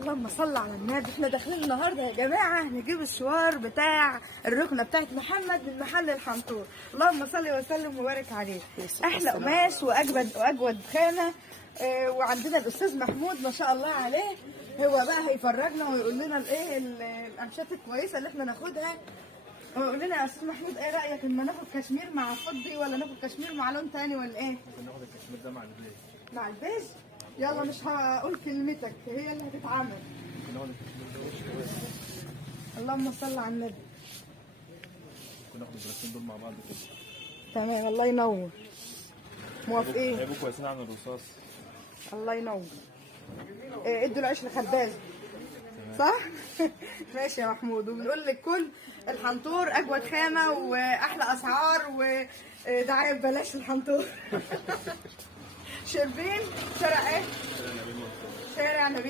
اللهم صل على النبي. احنا داخلين النهارده يا جماعه نجيب الشوار بتاع الركنه بتاعت محمد من محل الحنطور. اللهم صل وسلم وبارك عليه. احلى قماش واجود خامه. وعندنا الاستاذ محمود ما شاء الله عليه، هو بقى هيفرجنا ويقول لنا الايه القماشات الكويسه اللي احنا ناخدها. ويقول لنا يا استاذ محمود ايه رايك، اما ناخد كشمير مع فضي ولا ناخد كشمير مع لون تاني ولا ايه؟ ممكن ناخد الكشمير ده مع البيج. مع البيج؟ يلا مش هقول كلمتك، هي اللي هتتعمل. ممكن ناخد الكشمير ده وش كده. اللهم صل على النبي. ممكن ناخد الدرسين دول مع بعض كده. تمام الله ينور. موافقين؟ هيبقوا كويسين عن الرصاص. الله ينور. ادوا العيش لخباز صح؟ ماشي يا محمود. وبنقول للكل الحنطور اجود خامه واحلى اسعار ودعايه ببلاش الحنطور. شربين شارع ايه؟ شارع نبيل.